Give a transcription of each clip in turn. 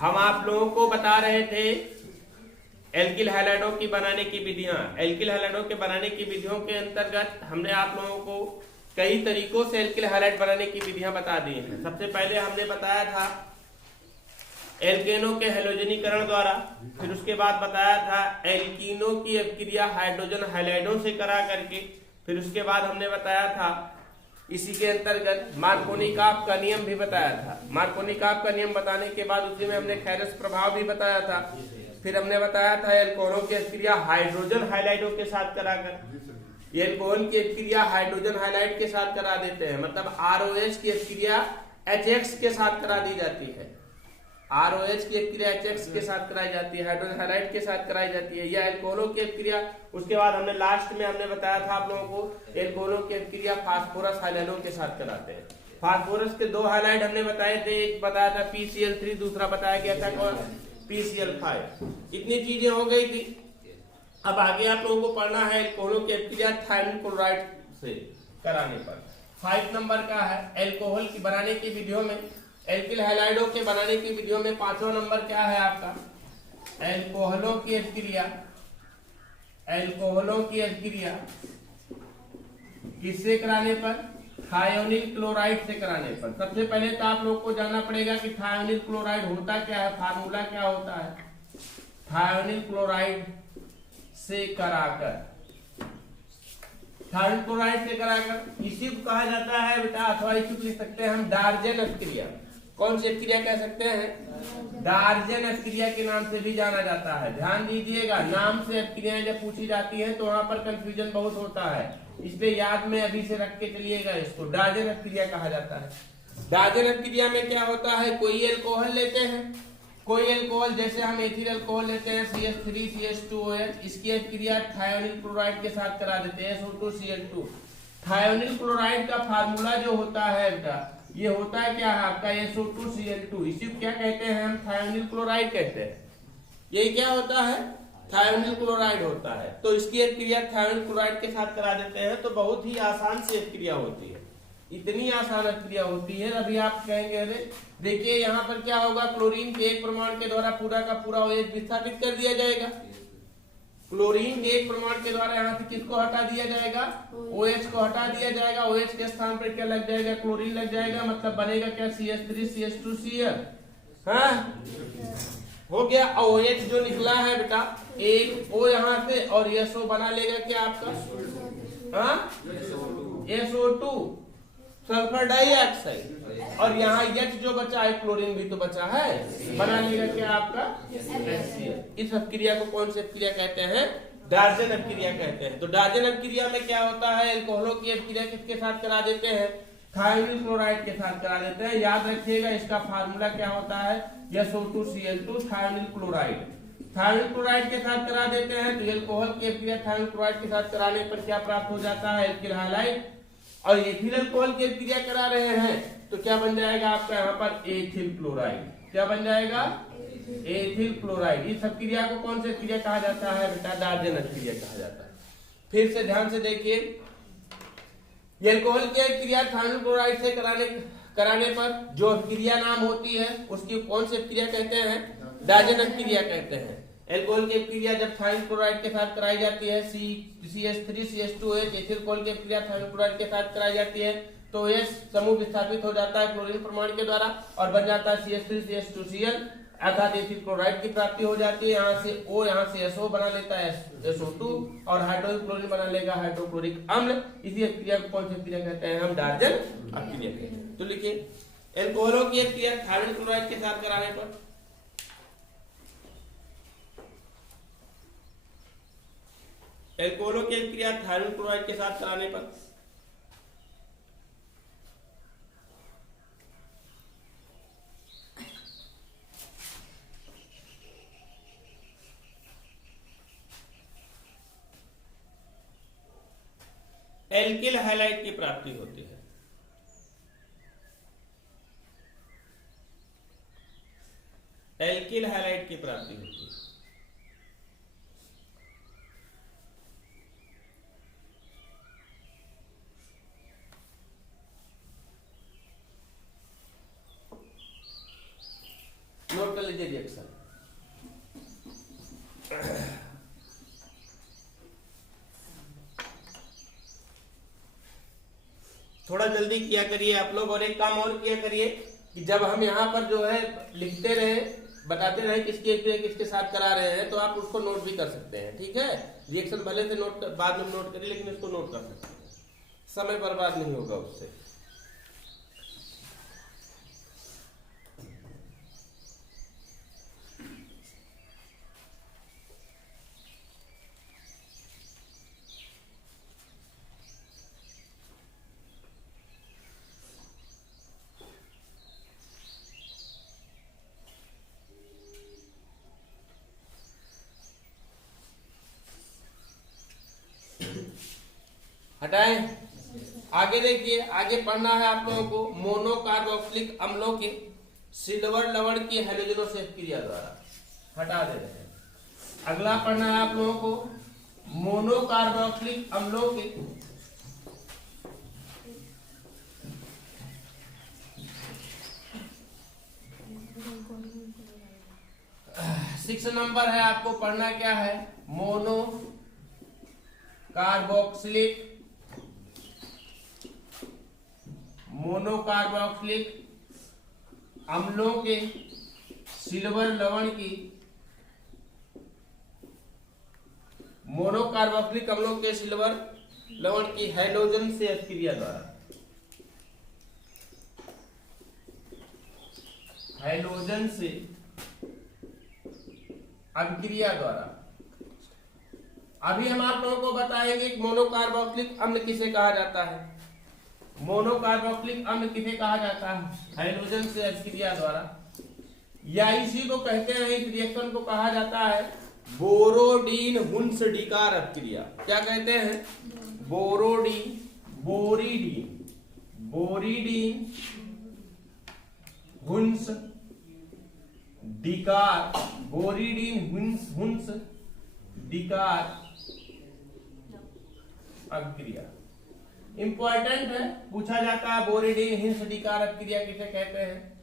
हम आप लोगों को बता रहे थे एल्किल हैलाइडों की बनाने की विधियां। एल्किल हैलाइडों के बनाने की विधियों के अंतर्गत हमने आप लोगों को कई तरीकों से एल्किल हैलाइड बनाने की विधियां बता दी हैं। सबसे पहले हमने बताया था एल्केनों के हैलोजनीकरण द्वारा, फिर उसके बाद बताया था एल्कीनों की अभिक्रिया हाइड्रोजन हैलाइडों से करा करके, फिर उसके बाद हमने बताया था इसी के अंतर्गत मार्कोनी-काप का नियम भी बताया था। मार्कोनी-काप का नियम बताने के बाद उसी में हमने खैरस प्रभाव भी बताया था। फिर हमने बताया था एल्कोहलों की अभिक्रिया हाइड्रोजन हैलाइडों के साथ कराकर, ये एल्कोहल की अभिक्रिया हाइड्रोजन हैलाइड के साथ करा देते हैं, मतलब आरओएच की अभिक्रिया एचएक्स के साथ करा दी जाती है। आरओएच की अभिक्रिया एचएक्स के साथ कराई जाती है, हाइड्रोजन हैलाइड के साथ कराई जाती है, या एल्कोहलों की अभिक्रिया। उसके बाद हमने लास्ट में हमने बताया था आप लोगों को एल्कोहलों की अभिक्रिया फास्फोरस हैलाइडों के साथ कराते हैं। फास्फोरस के दो हैलाइड हमने बताए थे, एक बताया था PCl3, दूसरा बताया गया था कौन, PCl5। इतनी चीजें हो गई थी। अब आगे आप लोगों को पढ़ना है एल्कोहलों की अभिक्रिया थायमिन क्लोराइड से कराने पर। 5 नंबर का है एल्कोहल की बनाने की विधियों में, एल्किल हैलाइडों के बनाने की विधियों में 5वां नंबर क्या है आपका, एल्कोहलों की अभिक्रिया। एल्कोहलों की अभिक्रिया किससे कराने पर, थायोनिल क्लोराइड से कराने पर। सबसे पहले तो आप लोग को जानना पड़ेगा कि थायोनिल क्लोराइड होता क्या है, फार्मूला क्या होता है। थायोनिल क्लोराइड से कराकर, थायोनिल क्लोराइड से कराकर इसी को कहा जाता है बेटा, अथवा इसी को लिख सकते हैं हम डार्जन अभिक्रिया। कौन सी अभिक्रिया कह सकते हैं, डार्जन अभिक्रिया के नाम से भी जाना जाता है। ध्यान दीजिएगा, नाम से अभिक्रियाएं जब पूछी जाती हैं तो वहां पर कंफ्यूजन बहुत होता है, इसलिए याद में अभी से रख के चलिएगा। इसको डार्जन अभिक्रिया कहा जाता है। डार्जन अभिक्रिया में क्या होता है, कोई एल्कोहल लेते हैं, कोई एल्कोहल जैसे हम एथिल अल्कोहल लेते हैं CH3CH2OH, इसकी अभिक्रिया थायोनिल क्लोराइड के साथ करा देते हैं SO2Cl2। थायोनिल क्लोराइड का फार्मूला जो होता है बेटा, ये होता है क्या है आपका SO2Cl2। इसी को क्या कहते हैं हम, थायोनिल क्लोराइड कहते हैं। यही क्या होता है, थायोनिल क्लोराइड होता है। तो इसकी अभिक्रिया थायोनिल क्लोराइड के साथ करा देते हैं, तो बहुत ही आसान सी अभिक्रिया होती है। इतनी आसान अभिक्रिया होती है। अभी आप कहेंगे अरे देखिए यहाँ पर क्या होगा, क्लोरीन के एक प्रमाण के द्वारा पूरा का पूरा OH विस्थापित कर दिया जाएगा। क्लोरीन के एक प्रमाण के द्वारा यहाँ से किसको हटा दिया जाएगा, OH को हटा दिया जाएगा। OH के स्थान पर क्या लग जाएगा, क्लोरीन लग जाएगा, मतलब बनेगा क्या CH3CH2Cl। हाँ हो गया। OH जो निकला है बेटा, एक O यहाँ से और SO बना लेगा क्या आपका, हाँ SO2 सल्फर डाइऑक्साइड, और यहाँ H जो बचा है क्लोरीन भी तो बचा है, बना लेगा क्या आपका HCl। इस अभिक्रिया को कौन सी अभिक्रिया कहते हैं, डार्जन अभिक्रिया कहते हैं। तो डार्जन अभिक्रिया में क्या होता है, एल्कोहलों की अभिक्रिया किसके साथ करा देते हैं, थायोनिल क्लोराइड के साथ करा देते हैं। याद रखिएगा इसका फार्मूला क्या होता है, SO2Cl2 thionyl chloride. Thionyl chloride के साथ करा देते हैं तो एल्कोहल की अभिक्रिया थायोनिल क्लोराइड के साथ कराने पर क्या प्राप्त हो जाता है, एल्किल हैलाइड। और एथिल अल्कोहल की अभिक्रिया करा रहे हैं तो क्या बन जाएगा आपका यहाँ पर एथिल क्लोराइड। क्या बन जाएगा, एथिल क्लोराइड। इस अभिक्रिया को कौन सी अभिक्रिया कहा जाता है बेटा, डार्जन अभिक्रिया कहा जाता है। फिर से ध्यान से देखिए, एल्कोहल की अभिक्रिया थायोनिल क्लोराइड से कराने पर जो अभिक्रिया नाम होती है उसकी कौन सी अभिक्रिया कहते हैं, डार्जन अभिक्रिया कहते हैं। एल्कोहल की अभिक्रिया जब थायोनिल क्लोराइड के साथ कराई जाती है, CH3CH2OH, एथिल अल्कोहल की अभिक्रिया थायोनिल क्लोराइड के साथ कराई जाती है तो OH समूह विस्थापित हो जाता है क्लोरीन प्रमाण के द्वारा और बन जाता है CH3CH2Cl, अर्थात एथिल क्लोराइड की प्राप्ति हो जाती है। यहाँ से O, यहाँ से SO बना लेता है SO2 और हाइड्रोजन क्लोरीन बना लेगा हाइड्रोक्लोरिक अम्ल। इसी अभिक्रिया को कौन सी अभिक्रिया कहते हैं, हम डार्जन अभिक्रिया कहते हैं। तो लिखिए एल्कोहलों की अभिक्रिया थायोनिल क्लोराइड के साथ कराने पर, एल्कोहलों की अभिक्रिया थायोनिल क्लोराइड के साथ कराने पर एल्किल हैलाइड की प्राप्ति होती है। एल्किल हैलाइड की प्राप्ति होती है। नोट कर लीजिए। लीजिए रिएक्शन। थोड़ा जल्दी किया करिए आप लोग, और एक काम और किया करिए कि जब हम यहाँ पर जो है लिखते रहे, बताते रहे किसके साथ करा रहे हैं, तो आप उसको नोट भी कर सकते हैं, ठीक है। रिएक्शन भले से नोट बाद में नोट करिए, लेकिन उसको नोट कर सकते हैं, समय बर्बाद नहीं होगा उससे। हटाएं। आगे देखिए, आगे पढ़ना है आप लोगों को मोनोकार्बोक्सिलिक अम्लों के सिल्वर लवण की हैलोजनोसेफ क्रिया द्वारा। हटा दे रहे हैं। अगला पढ़ना है आप लोगों को मोनोकार्बोक्सिलिक अम्लों के सिक्स नंबर है, आपको पढ़ना क्या है, मोनोकार्बोक्सिलिक अम्लों के सिल्वर लवण की मोनोकार्बोक्सिलिक अम्लों के सिल्वर लवण की हैलोजन से अभिक्रिया द्वारा, हैलोजन से अभिक्रिया द्वारा। अभी हम आप लोगों को बताएंगे कि मोनोकार्बोक्सिलिक अम्ल किसे कहा जाता है। मोनोकार्बोक्सिलिक अम्ल किसे कहा जाता है, हाइड्रोजन से अभिक्रिया द्वारा, या इसी को कहते हैं, इस रिएक्शन को कहा जाता है बोरोडीन हुन्सडीकार अभिक्रिया। क्या कहते हैं, बोरीडीन हुन्सडीकार अभिक्रिया। इंपॉर्टेंट है, पूछा जाता है बोरीडीन हुन्सडीकार अभिक्रिया किसे कहते हैं,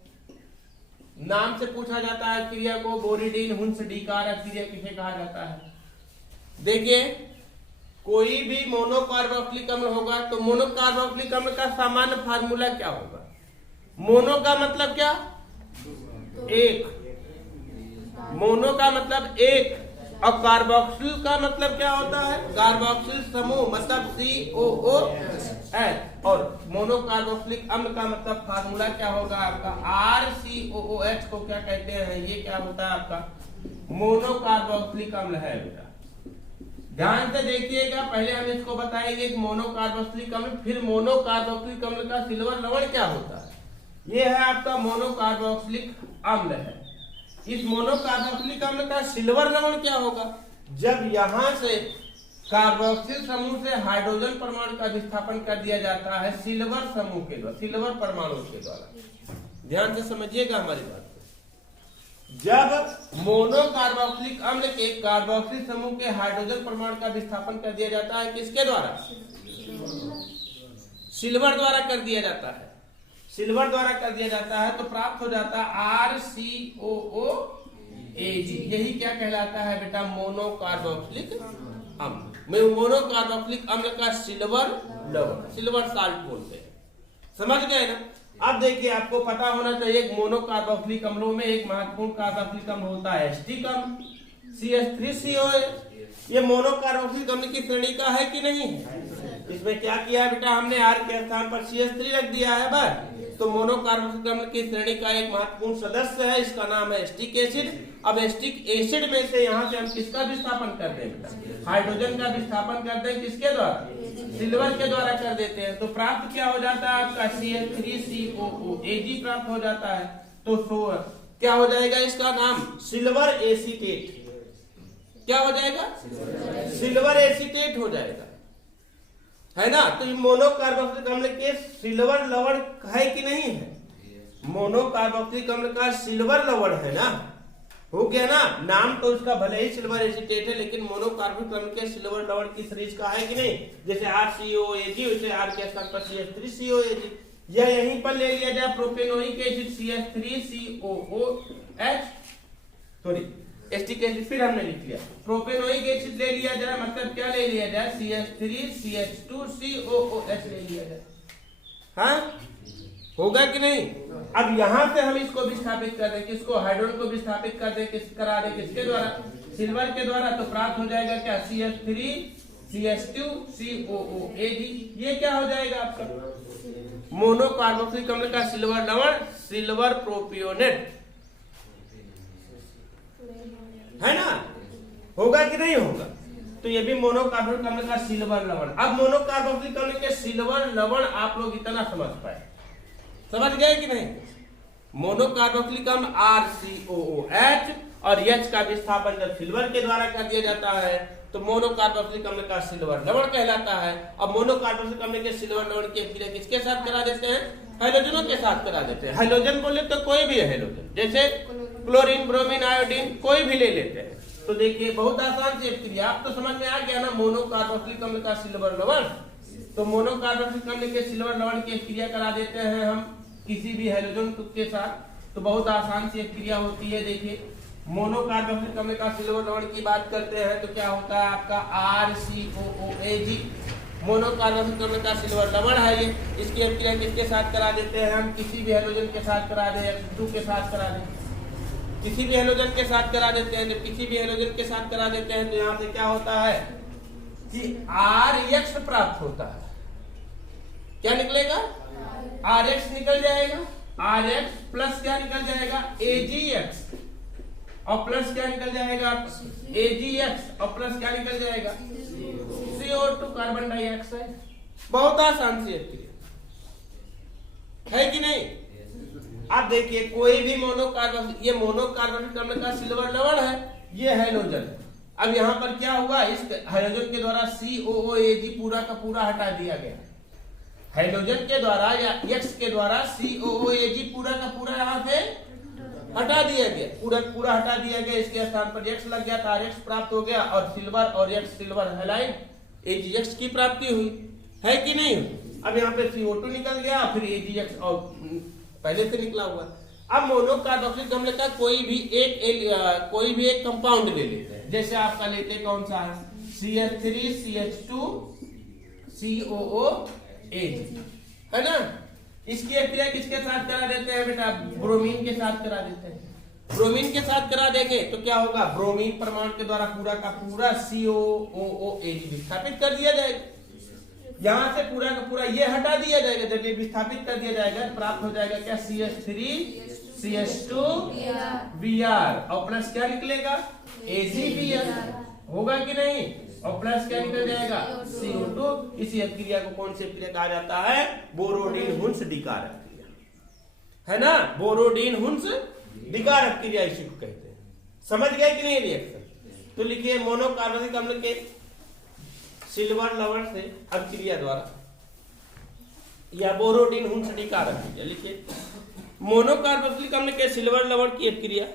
नाम से पूछा जाता है क्रिया को, बोरीडीन हुन्सडीकार अभिक्रिया किसे कहा जाता है। देखिए, कोई भी मोनोकार्बोक्सिलिक अम्ल होगा तो मोनोकार्बोक्सिलिक अम्ल का सामान्य फार्मूला क्या होगा। मोनो का मतलब क्या, एक, मोनो का मतलब एक, और कार्बोक्सिल का मतलब क्या होता है, कार्बोक्सिल समूह, मतलब COOH। और मोनोकार्बोक्सिलिक अम्ल का मतलब फार्मूला क्या होगा आपका, RCOOH को क्या कहते हैं, ये क्या होता है आपका मोनोकार्बोक्सिलिक अम्ल है बेटा। ध्यान से देखिएगा, पहले हम इसको बताएंगे कि मोनोकार्बोक्सिलिक अम्ल, फिर मोनोकार्बोक्सिलिक अम्ल का सिल्वर लवण क्या होता है। ये है आपका मोनोकार्बोक्सिलिक अम्ल है। इस मोनोकार्बोक्सिलिक अम्ल का सिल्वर लवण क्या होगा, जब यहां से कार्बोक्सिल समूह से हाइड्रोजन परमाणु का विस्थापन कर दिया जाता है सिल्वर समूह के द्वारा, सिल्वर परमाणु के द्वारा। ध्यान से समझिएगा हमारी बात को। जब मोनोकार्बोक्सिलिक अम्ल के कार्बोक्सिल समूह के हाइड्रोजन परमाणु का विस्थापन कर दिया जाता है, किसके द्वारा, सिल्वर द्वारा कर दिया जाता है, सिल्वर द्वारा कर दिया जाता है, तो प्राप्त हो जाता है RCOOAG। यही क्या कहलाता है बेटा, मोनोकार्बोक्सिलिक अम्ल। मोनोकार्बोक्सिलिक अम्ल का सिल्वर लवण, सिल्वर साल्ट बोलते हैं। समझ गए ना। अब देखिए, आपको पता होना चाहिए मोनोकार्बोक्सिलिक अम्लों में एक महत्वपूर्ण कार्बोक्सिलिक अम्ल होता है एस्टिक अम्ल, CH3COA। ये मोनोकार्बोक्सिलिक अम्ल की श्रेणी का है कि नहीं है। इसमें क्या किया है बेटा, हमने R के स्थान पर CH3 रख दिया है बस। तो मोनोकार्बोक्सिलिक अम्ल की श्रेणी का एक महत्वपूर्ण सदस्य है, इसका नाम है एस्टिक एसिड। अब एस्टिक एसिड में से यहाँ से हम किसका विस्थापन कर दें बेटा, हाइड्रोजन का विस्थापन कर दें, किसके द्वारा, सिल्वर के द्वारा कर देते हैं। तो प्राप्त क्या हो जाता है आपका CH3COOAG प्राप्त हो जाता है। तो क्या हो जाएगा, इसका नाम सिल्वर एसीटेट। क्या हो जाएगा, सिल्वर एसीटेट हो जाएगा, है ना। तो मोनोकार्बोक्सिलिक अम्ल के सिल्वर लवण है कि नहीं है, मोनोकार्बोक्सिलिक अम्ल का सिल्वर लवण है ना, हो गया ना। नाम तो उसका भले ही सिल्वर एसीटेट है, लेकिन मोनोकार्बोक्सिलिक अम्ल के सिल्वर लवण की सीरीज का है कि नहीं। जैसे RCOAG, वैसे R के स्थान पर CH3COAG, या यहीं पर ले लिया जाए propanoic acid CH3COOH, sorry acetic acid फिर हमने लिख लिया। प्रोपेनोइक एसिड ले लिया जाए, मतलब क्या ले लिया जाए, CH3 CH2 COOH ले लिया जाए। हाँ होगा कि नहीं। अब यहां से हम इसको विस्थापित कर दें, किसको, हाइड्रोजन को विस्थापित कर दे, करा दे किसके द्वारा, सिल्वर के द्वारा, तो प्राप्त हो जाएगा क्या, CH3 CH2 COOH। ये क्या हो जाएगा आपका मोनोकार्बोक्सिलिक अम्ल का सिल्वर लवण, सिल्वर प्रोपियोनेट, है ना। होगा कि नहीं होगा। तो ये भी मोनोकार्बोक्सिलिक अम्ल का सिल्वर लवण। अब मोनोकार्बोक्सिलिक अम्ल के सिल्वर लवण आप लोग इतना समझ पाए, समझ गए कि नहीं। मोनोकार्बोक्सिलिक अम्ल RCOOH और H का विस्थापन जब सिल्वर के द्वारा कर दिया जाता है तो मोनोकार्बोक्सिलिक अम्ल का सिल्वर लवण कहलाता है। अब मोनोकार्बोक्सिलिक अम्ल के सिल्वर लवण की अभिक्रिया किसके साथ करा देते हैं, हाइड्रोजनों के साथ करा देते हैं। हाइड्रोजन बोले तो कोई भी है हाइड्रोजन, जैसे क्लोरीन, ब्रोमीन, आयोडीन, कोई भी ले लेते हैं। तो देखिए बहुत आसान सी अभिक्रिया, आप तो समझ में आ गया ना, मोनोकार्बोक्सिलिक अम्ल का सिल्वर लवण। तो मोनोकार्बोक्सिलिक अम्ल के सिल्वर लवण की अभिक्रिया करा देते हैं हम किसी भी हाइड्रोजन के साथ, तो बहुत आसान सी अभिक्रिया होती है। देखिए मोनोकार्बोक्सिलिक अम्ल का सिल्वर लवण की बात करते हैं तो क्या होता है आपका RCOOH। मोनोकार्बोक्सिलिक अम्ल का सिल्वर लवण है ये, इसकी अभिक्रिया किसके साथ करा देते हैं हम, किसी भी हाइड्रोजन के साथ करा दें, H2 के साथ करा दें, किसी भी हाइड्रोजन के साथ करा देते हैं। जब किसी भी हाइड्रोजन के साथ करा देते हैं तो यहाँ से क्या होता है कि RX प्राप्त होता है। क्या निकलेगा, RX निकल जाएगा, RX प्लस क्या निकल जाएगा, AgX, और प्लस क्या निकल जाएगा, AgX, और प्लस क्या निकल जाएगा, CO2 कार्बन डाइऑक्साइड। बहुत आसान सी है कि नहीं। अब देखिए कोई भी ये मोनोकार्बोक्सिलिक अम्ल का सिल्वर लवण है, ये हाइड्रोजन। अब यहाँ पर क्या हुआ, इस हाइड्रोजन के द्वारा COOH पूरा का पूरा हटा दिया गया। हाइड्रोजन के द्वारा या X के द्वारा COOH पूरा का पूरा यहाँ से हटा दिया गया, पूरा हटा दिया गया। इसके स्थान पर X लग गया, तो RX प्राप्त हो गया, और सिल्वर और X सिल्वर हैलाइड AgX की प्राप्ति हुई, है कि नहीं। अब यहाँ पे CO2 निकल गया, फिर AgX और पहले से निकला हुआ। अब मोनोकार्बोक्सिलिक अम्ल का कोई भी एक कंपाउंड ले लेते हैं, जैसे आपका लेते हैं कौन सा है, CH3 CH2 COOH, है ना। इसकी अभिक्रिया किसके साथ करा देते हैं बेटा, ब्रोमीन के साथ करा देते हैं। ब्रोमीन के साथ करा देंगे तो क्या होगा, ब्रोमीन परमाणु के द्वारा पूरा का पूरा COOH विस्थापित कर दिया जाएगा। यहां से पूरा का पूरा ये हटा दिया जाएगा, जब ये विस्थापित कर दिया जाएगा प्राप्त हो जाएगा क्या, CH3 CH2 Br, और प्लस क्या निकलेगा, AgBr, होगा कि नहीं। और प्लस क्या निकल जाएगा, CO2। इसी अभिक्रिया को कौन सी अभिक्रिया कहा जाता है, बोरोडीन हुंस डिकार अभिक्रिया, है ना। बोरोडीन हुंस डिकार अभिक्रिया इसी को कहते हैं। समझ गए कि नहीं रिएक्शन। तो लिखिए मोनोकार्बोक्सिलिक अम्ल के सिल्वर लवण से अभिक्रिया द्वारा या बोरोडीन हुंस डिकार अभिक्रिया, लिखिए मोनोकार्बोक्सिलिक अम्ल के सिल्वर लवण की अभिक्रिया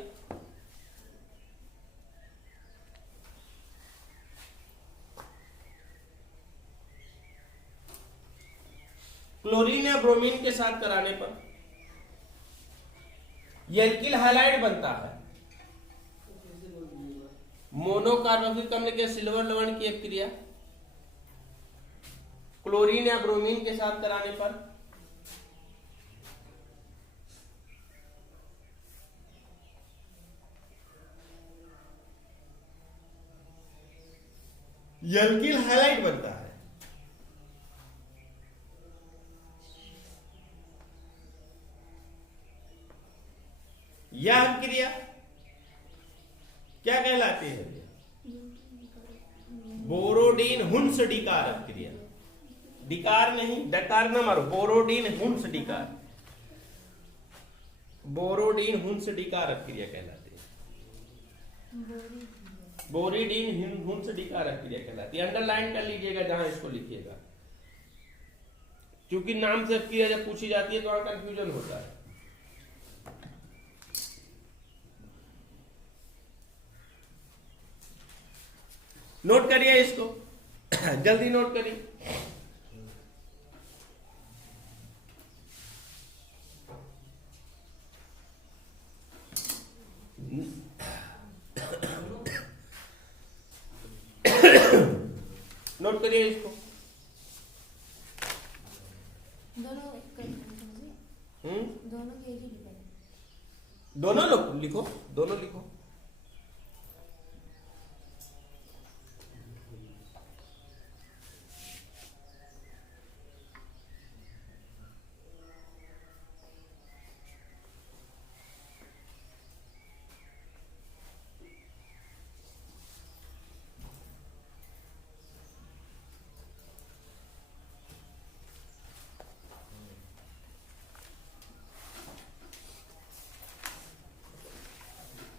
क्लोरीन या ब्रोमीन के साथ कराने पर एल्किल हैलाइड बनता है। मोनोकार्बोक्सिलिक अम्ल के सिल्वर लवण की अभिक्रिया क्लोरीन या ब्रोमीन के साथ कराने पर एल्किल हैलाइड बनता है। यह अभिक्रिया क्या कहलाती है, बोरोडीन हुंस डिकार अभिक्रिया। डिकार नहीं, डकार ना मारो, बोरोडीन हुंस डिकार, बोरोडीन हुंस डिकार अभिक्रिया कहलाती है। बोरोडीन हुंस डिकार अभिक्रिया कहलाती है। अंडरलाइन कर लीजिएगा जहां इसको लिखिएगा, क्योंकि नाम से अभिक्रिया जब पूछी जाती है तो वहां कंफ्यूजन होता है। नोट करिए इसको, जल्दी नोट करिए। नोट करिए इसको। दोनों लिखो, दोनों लिखो।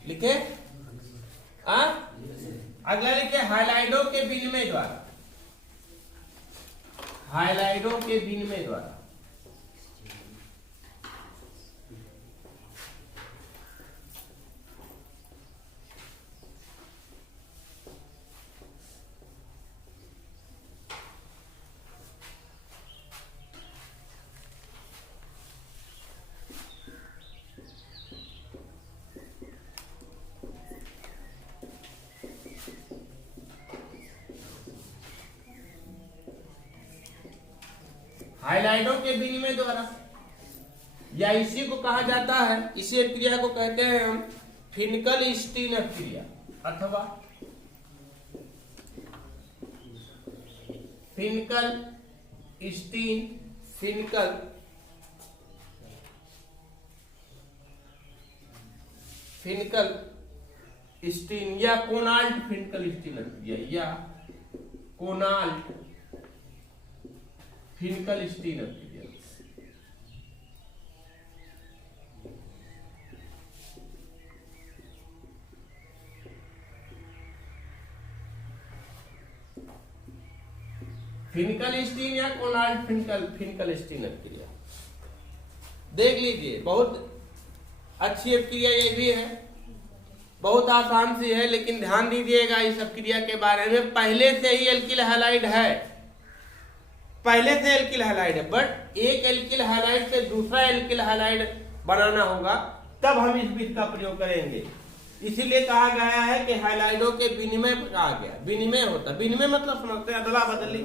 लिखे? अगला लिखे हाइलाइडों के विनिमय द्वारा। हाइलाइडों के विनिमय द्वारा। हाइलाइडों के विनिमय द्वारा, या इसी को कहा जाता है, इसी क्रिया को कहते हैं हम फिनकल-स्टीन क्रिया अथवा फिनकल-स्टीन या कोनाल्ट फिनकल-स्टीन क्रिया या कोनाल्ट फिनकल-स्टीन क्रिया। फिनकल-स्टीन या कोनाल्ट फिनकल-स्टीन क्रिया देख लीजिए, बहुत अच्छी क्रिया ये भी है, बहुत आसान सी है, लेकिन ध्यान दीजिएगा इस क्रिया के बारे में। पहले से ही एल्किल हैलाइड है, पहले से एल्किल हैलाइड है, बट एक एल्किल हैलाइड से दूसरा एल्किल हैलाइड बनाना होगा, तब हम इस विधि का प्रयोग करेंगे। इसीलिए कहा गया है कि हैलाइडों के विनिमय कहा गया। विनिमय होता, विनिमय मतलब समझते हैं अदला बदली,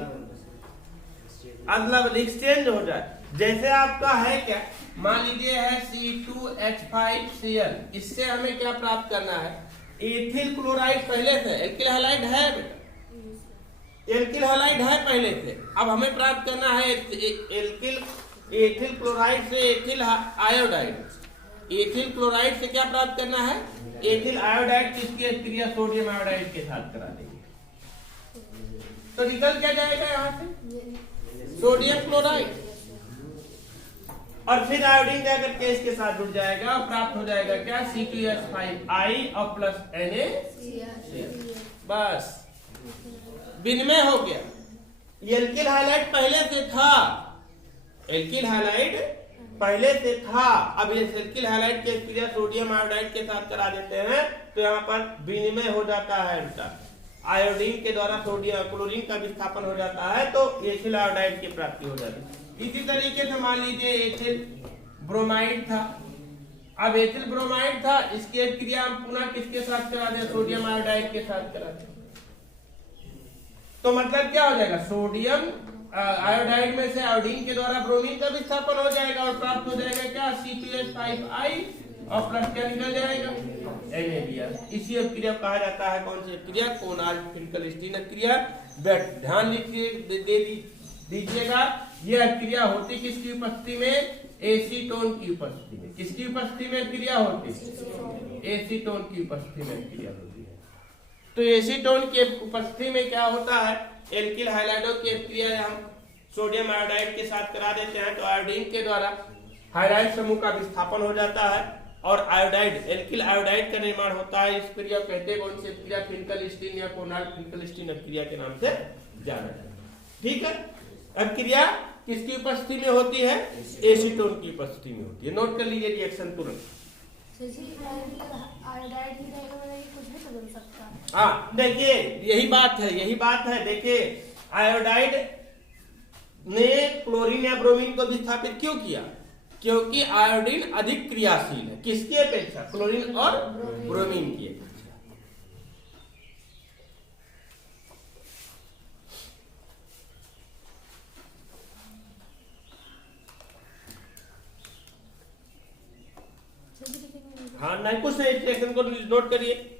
अदला बदली, एक्सचेंज हो जाए। जैसे आपका है क्या, मान लीजिए है C2H5Cl, इससे हमें क्या प्राप्त करना है, एथिल क्लोराइड पहले से एल्किल हैलाइड है बेटा, एल्किल हैलाइड है पहले से, अब हमें प्राप्त करना है एथिल क्लोराइड से एथिल आयोडाइड। एथिल क्लोराइड से क्या प्राप्त करना है, एथिल आयोडाइड, किसकी क्रिया सोडियम आयोडाइड के साथ करा देंगे, तो निकल क्या जाएगा यहाँ से सोडियम क्लोराइड, और फिर आयोडीन क्या करके इसके साथ जुड़ जाएगा और प्राप्त हो जाएगा क्या, C2H5I और प्लस Na। बस विनिमय हो गया। एल्किल हैलाइड पहले से था, एल्किल हैलाइड पहले से था, अब ये एल्किल हैलाइड के क्रिया सोडियम आयोडाइड के साथ करा देते हैं, तो यहाँ पर विनिमय हो जाता है उनका, आयोडीन के द्वारा सोडियम क्लोरीन का विस्थापन हो जाता है, तो एथिल आयोडाइड की प्राप्ति हो जाती है। इसी तरीके से मान लीजिए एथिल ब्रोमाइड था, अब एथिल ब्रोमाइड था, इसकी क्रिया हम पुनः किसके साथ करा दें, सोडियम आयोडाइड के साथ करा दें, तो मतलब क्या हो जाएगा, सोडियम आयोडाइड में से आयोडीन के द्वारा ब्रोमीन का विस्थापन हो जाएगा और प्राप्त हो जाएगा क्या, C2H5I और प्लस क्या निकल जाएगा, NaBr। इसी क्रिया कहा जाता है कौन सी क्रिया, कोनाल्ट फिनकल-स्टीन क्रिया। ध्यान दीजिएगा, यह क्रिया होती किसकी उपस्थिति में, एसीटोन की उपस्थिति में। किसकी उपस्थिति में क्रिया होती, एसीटोन की उपस्थिति में क्रिया होती है। तो एसीटोन के उपस्थिति में क्या होता है, एल्किल हैलाइडों की क्रिया हम सोडियम आयोडाइड के साथ करा देते हैं, तो आयोडीन के द्वारा हाइड्राइड समूह का विस्थापन हो जाता है और आयोडाइड एल्किल आयोडाइड का निर्माण होता है। इस क्रिया कहते हैं कौन सी क्रिया, फिनकल-स्टीन या कोनाल्ट फिनकल-स्टीन क्रिया के नाम से जाना जाता है। ठीक है, अब क्रिया किसकी उपस्थिति में होती है, एसीटोन की उपस्थिति में होती है। नोट कर लीजिए रिएक्शन तुरंत। हाँ देखिए, यही बात है। देखिए आयोडाइड ने क्लोरीन या ब्रोमीन को विस्थापित क्यों किया, क्योंकि आयोडीन अधिक क्रियाशील है, किसकी अपेक्षा, क्लोरीन और ब्रोमीन की अपेक्षा। हाँ नहीं, कुछ नहीं, रिएक्शन को नोट करिए।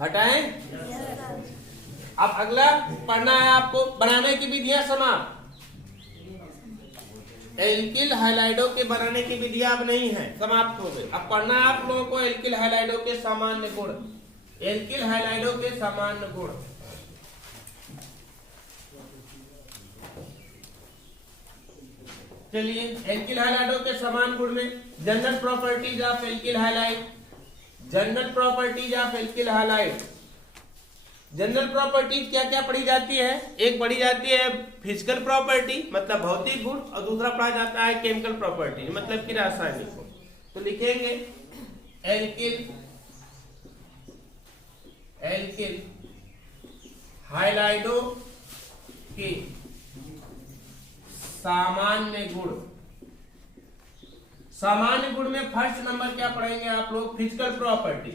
हटाएं। अब अगला पढ़ना है आपको, बनाने की विधियां समाप्त। एल्किल हाइलाइडो के बनाने की विधियां अब नहीं है, समाप्त हो गई। अब पढ़ना है आप लोगों को एल्किल हाइलाइडो के सामान्य गुण। एल्किल हाइलाइडो के सामान्य गुण, चलिए एल्किल हाइलाइडो के सामान्य गुण में general properties of alkyl halide. General properties of alkyl halide, general properties क्या क्या पढ़ी जाती है? एक पढ़ी जाती है फिजिकल प्रॉपर्टी मतलब भौतिक गुण, और दूसरा पढ़ा जाता है केमिकल प्रॉपर्टी मतलब कि रासायनिक गुण। तो लिखेंगे एल्किल हाइलाइडो के सामान्य गुण। सामान्य गुण में फर्स्ट नंबर क्या पढ़ेंगे आप लोग? Physical property.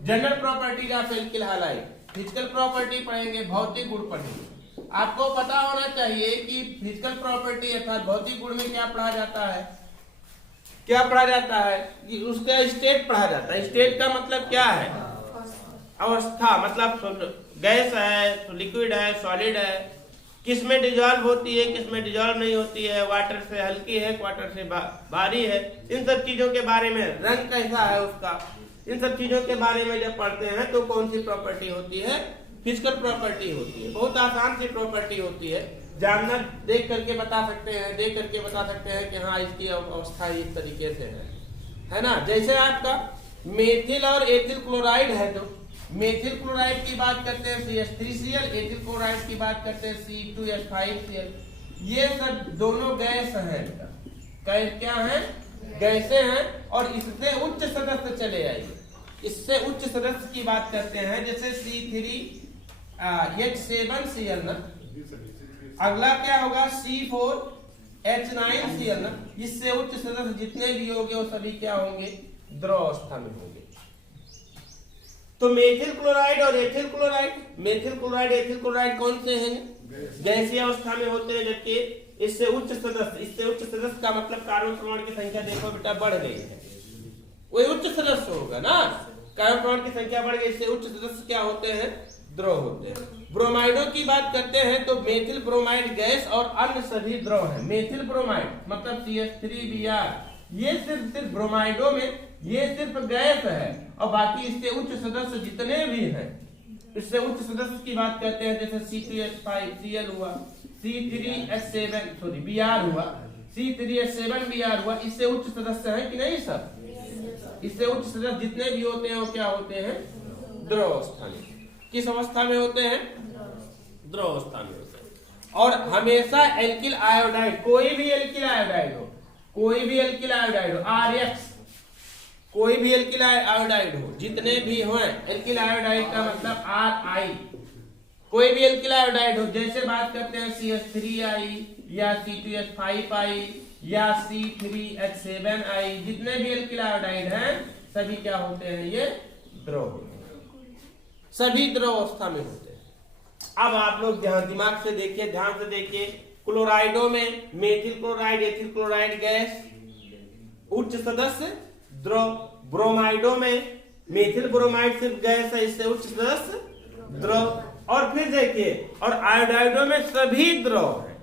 General property of alkyl halide, physical property पढ़ेंगे, भौतिक गुण पढ़ेंगे। आपको पता होना चाहिए कि फिजिकल प्रॉपर्टी अर्थात भौतिक गुण में क्या पढ़ा जाता है? क्या पढ़ा जाता है? कि उसका स्टेट पढ़ा जाता है। स्टेट का मतलब क्या है? अवस्था, मतलब गैस है, लिक्विड है, सॉलिड है, किस में डिजॉल्व होती है, किस में डिजॉल्व नहीं होती है, वाटर से हल्की है, वाटर से भारी है, इन सब चीजों के बारे में, रंग कैसा है उसका, इन सब चीजों के बारे में जब पढ़ते हैं तो कौन सी प्रॉपर्टी होती है? फिजिकल प्रॉपर्टी होती है। बहुत आसान सी प्रॉपर्टी होती है, जानना देख करके बता सकते हैं, देख करके बता सकते हैं कि हाँ इसकी अवस्था इस तरीके से है ना। जैसे आपका मेथिल और एथिल क्लोराइड है, तो मेथिल क्लोराइड की बात करते हैं CH3Cl, एथिल क्लोराइड की बात करते हैं C2H5Cl। ये सब दोनों गैस हैं, क्या हैं? गैसें हैं। और इससे उच्च सदस्य चले आइए, इससे उच्च सदस्य की बात करते हैं, जैसे C3H7Cl ना, अगला क्या होगा? C4H9Cl ना। इससे उच्च सदस्य जितने भी होंगे वो सभी क्या होंगे? द्रव अवस्था में होंगे। तो मेथिल क्लोराइड और ethyl chloride, methyl chloride ethyl chloride कौन से हैं? गैसीय अवस्था में होते हैं, जबकि इससे उच्च सदस्य, इससे उच्च सदस्य का मतलब कार्बन परमाणु की संख्या देखो बेटा बढ़ गई है, वही उच्च सदस्य होगा ना। कार्बन परमाणु की संख्या बढ़ गई, इससे उच्च सदस्य क्या होते हैं? द्रव होते हैं। ब्रोमाइडो की बात करते हैं तो मेथिल ब्रोमाइड गैस और अन्य सभी द्रव है। मेथिल ब्रोमाइड मतलब CH3Br, ये सिर्फ ब्रोमाइडो में ये सिर्फ गैस है, और बाकी इससे उच्च सदस्य जितने भी हैं, इससे उच्च सदस्य की बात करते हैं, जैसे C2H5Cl हुआ, Br हुआ, C3H7Br हुआ, इससे उच्च सदस्य हैं कि नहीं सब? इससे उच्च सदस्य जितने भी होते हैं वो क्या होते हैं? द्रव अवस्था में। किस अवस्था में होते हैं? द्रव अवस्था में होते हैं। और हमेशा एल्किल आयोडाइड, कोई भी एल्किल आयोडाइड हो, कोई भी एल्किल आयोडाइड हो, RX, कोई भी एल्किल आयोडाइड हो, जितने भी हो, एल्किल आयोडाइड का मतलब RI, कोई भी एल्किल आयोडाइड हो, जैसे बात करते हैं CH3I या C2H5I या C3H7I, जितने भी एल्किल आयोडाइड हैं सभी क्या होते हैं? ये द्रव होते हैं, सभी द्रव अवस्था में होते हैं। अब आप लोग ध्यान दिमाग से देखिए, ध्यान से देखिए। क्लोराइडो में methyl chloride ethyl chloride gas, उच्च सदस्य द्रव। ब्रोमाइडो में मेथिल ब्रोमाइड सिर्फ गैस है, इससे उच्च सदस्य द्रव। और फिर देखिए, और आयोडाइडो में सभी द्रव है,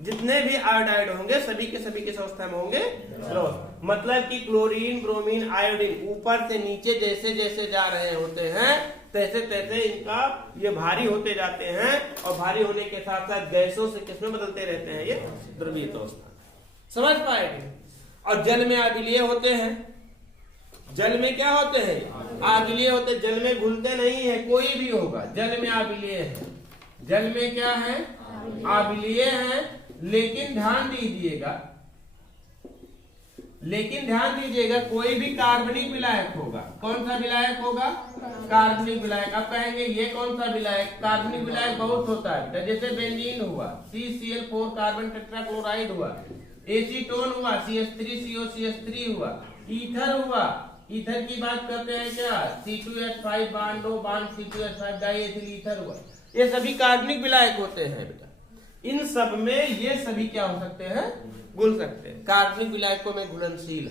जितने भी आयोडाइड होंगे सभी के सभी किस अवस्था में होंगे? द्रव। मतलब कि क्लोरीन ब्रोमीन आयोडीन ऊपर से नीचे जैसे जैसे जा रहे होते हैं तैसे तैसे इनका ये भारी होते जाते हैं, और भारी होने के साथ साथ गैसों से किसमें बदलते रहते हैं? ये द्रवीय अवस्था। समझ पाएंगे। और जल में अम्लीय होते हैं, जल में क्या होते हैं, अम्लीय होते, जल में घुलते नहीं है, कोई भी होगा जल में अम्लीय है, जल में क्या है, अम्लीय है। लेकिन ध्यान दीजिएगा कोई भी कार्बनिक विलायक होगा। कौन सा विलायक होगा, कार्बनिक विलायक। अब कहेंगे ये कौन सा विलायक, कार्बनिक विलायक बहुत होता है, जैसे बेंजीन हुआ, CCl4 कार्बन टेट्राक्लोराइड हुआ, एसीटोन हुआ, CH3COCH3 हुआ, ईथर हुआ, ईथर की बात करते हैं क्या, C2H5 bond C2H5 diethyl ether हुआ। ये सभी कार्बनिक विलायक होते हैं बेटा। इन सब में ये सभी क्या हो सकते हैं, घुल सकते हैं। कार्बनिक विलायकों में घुलनशील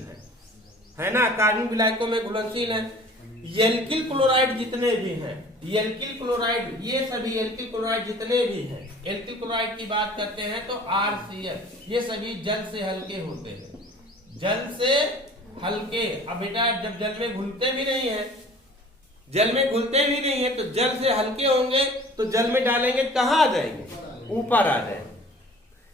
है ना, कार्बनिक विलायकों में घुलनशील है। एल्किल क्लोराइड जितने भी हैं, एल्किल क्लोराइड, ये सभी एल्किल क्लोराइड जितने भी हैं, एल्किल क्लोराइड की बात करते हैं तो RCl, ये सभी जल से हल्के होते हैं, जल से हल्के। अब बेटा जब जल में घुलते भी नहीं है, जल में घुलते भी नहीं है तो जल से हल्के होंगे तो जल में डालेंगे कहाँ आ जाएंगे, ऊपर आ जाएंगे।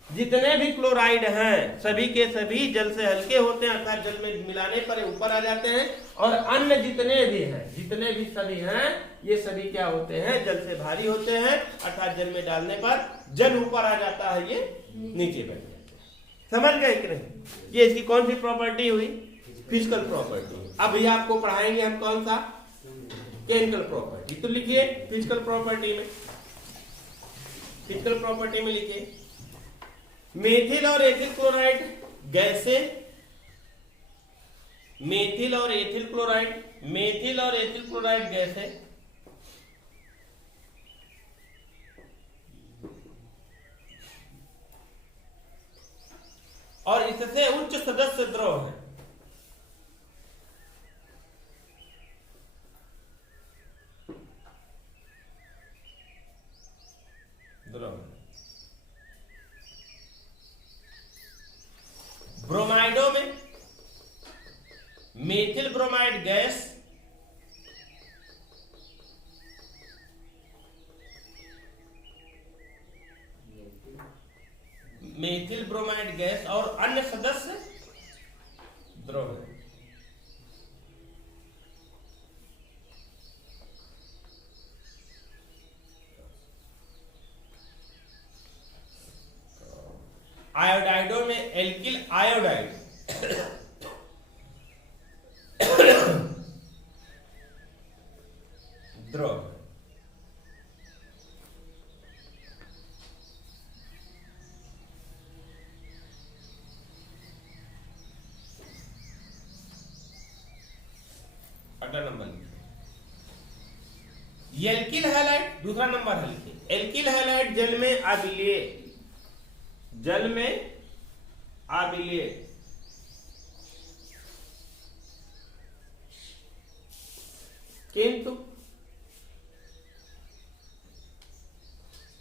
जितने भी क्लोराइड हैं सभी के सभी जल से हल्के होते हैं, अर्थात जल में मिलाने पर ऊपर आ जाते हैं। और अन्य जितने भी हैं, जितने भी सभी हैं, ये सभी क्या होते हैं, जल से भारी होते हैं, अर्थात जल में डालने पर जल ऊपर आ जाता है, ये नीचे बैठ जाते हैं। समझ गए कि नहीं, ये इसकी कौन सी प्रॉपर्टी हुई, फिजिकल प्रॉपर्टी। अब ये आपको पढ़ाएंगे हम कौन सा, केमिकल प्रॉपर्टी। तो लिखिए फिजिकल प्रॉपर्टी में, फिजिकल प्रॉपर्टी में लिखिए मेथिल और एथिल क्लोराइड गैसें, मेथिल और एथिल क्लोराइड, मेथिल और एथिल क्लोराइड गैसें और इससे उच्च सदस्य द्रव है। ब्रोमाइडों में methyl bromide gas, methyl bromide gas और अन्य सदस्य द्रव है। आयोडाइडों में एल्किल आयोडाइड, द्रव। अगला नंबर लिखिए एल्किल हैलाइड, दूसरा नंबर है लिखिए एल्किल हैलाइड जल में अम्लीय, जल में अम्लीय, किंतु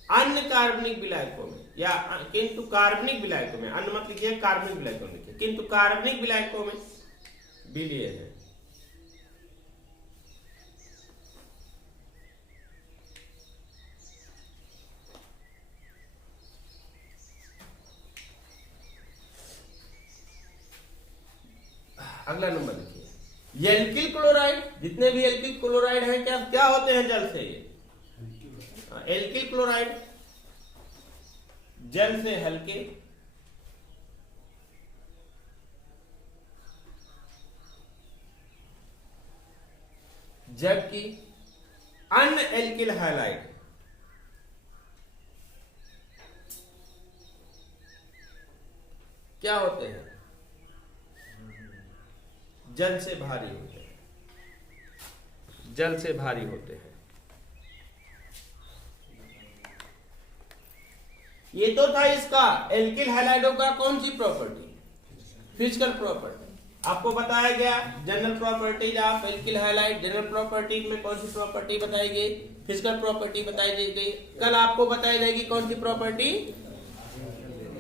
अन्य कार्बनिक विलायकों में, या किंतु कार्बनिक विलायकों में, अन्य मत लिखिए, कार्बनिक विलायकों में लिखिए, किंतु कार्बनिक विलायकों में विलीय है। अगला नंबर लिखिए एल्किल क्लोराइड, जितने भी एल्किल क्लोराइड हैं क्या क्या होते हैं जल से, ये एल्किल क्लोराइड जल से हल्के, जबकि अन्य एल्किल हैलाइड क्या होते हैं, जल से भारी होते हैं, जल से भारी होते हैं। ये तो था इसका एल्किल हैलाइडों का कौन सी प्रॉपर्टी, फिजिकल प्रॉपर्टी। आपको बताया गया general properties of alkyl halide, general property में कौन सी प्रॉपर्टी बताई गई, फिजिकल प्रॉपर्टी बताई गई। कल आपको बताई जाएगी कौन सी प्रॉपर्टी,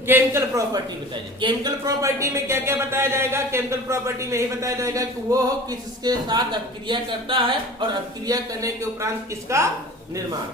केमिकल प्रॉपर्टी बताई जाएगी। केमिकल प्रॉपर्टी में क्या क्या बताया जाएगा, केमिकल प्रॉपर्टी में ही बताया जाएगा कि वो किसके साथ अपक्रिया करता है और अपक्रिया करने के उपरांत किसका निर्माण।